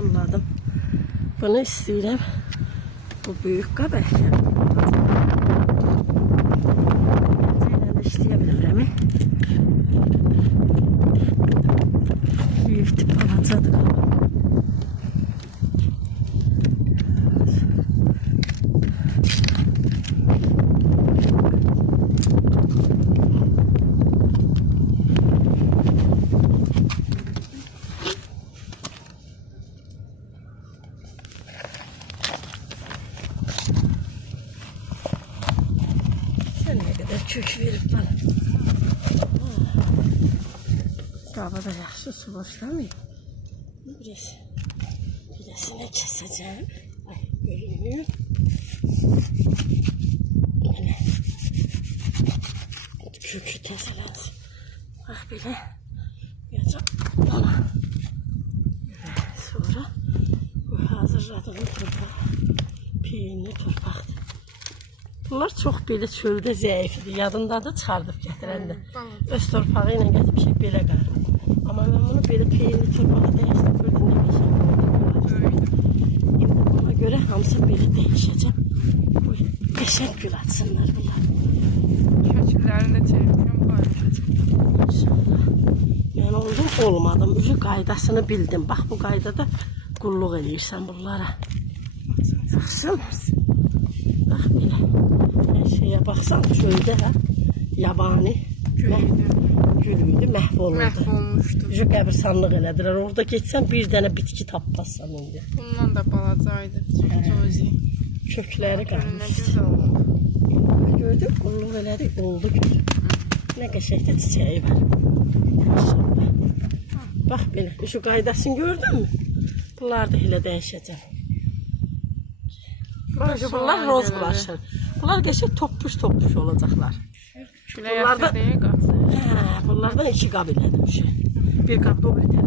tulladım. Bunu istəyirəm. Bu büyük qab əhkəm. Gəlcəklə də işləyə bilirəm. Büyük tip balacadır qab. Ne kadar kök verip bana. Qabada yaxşı su boşlamayayım. Biresine keseceğim. Ay, görünmüyor. Böyle. Kökü tezelesin. Bak böyle. Yiyeceğim. Bana. Sonra bu hazırladığım torpaq. Peyinli torpaqdır. Bunlar çox belə çöldə zəifdir. Yadındadır, çıxardıb gətirəndə. Öz torpağı ilə gətirmişik belə qalır. Amma mən bunu belə peyinli torpağa dəyişdim. Gördün nə qəşəng. İndi buna görə hamısı belə dəyişəcəm. Bu qəşəng gül açsınlar bunlar. Şəkillərini də çevirmişəm, paylaşacağım. İnşallah. Mən oldum, olmadım. Üzü qaydasını bildim. Bax bu qaydada qulluq eləyirsən bunlara. Baxsın. Bax belə. Hər şeyə baxsan çöldə yabani gülüydü, məhv olurdu. Məhv olmuşdu. Üzü qəbirstanlıq elədilər. Orada getsən bir dənə bitki tapmazsan indi. Bundan da balacaydı. Cozi. Kökləri Nə qalmışdı. gözəl oldu. Gördük, qulluq elədi, oldu gül. Nə qəşəkdə çiçəyi var. Maşallah. Bax belə, şu qaydasını gördün mü? Bunlar da elə dəyişəcəm. Bunlar roz bulaşır. Bunlar qəşək toppuş olacaqlar. Külə yaxşı deyə qatır. Hə, bunlardan 2 qab elədim. Bir qab da o biri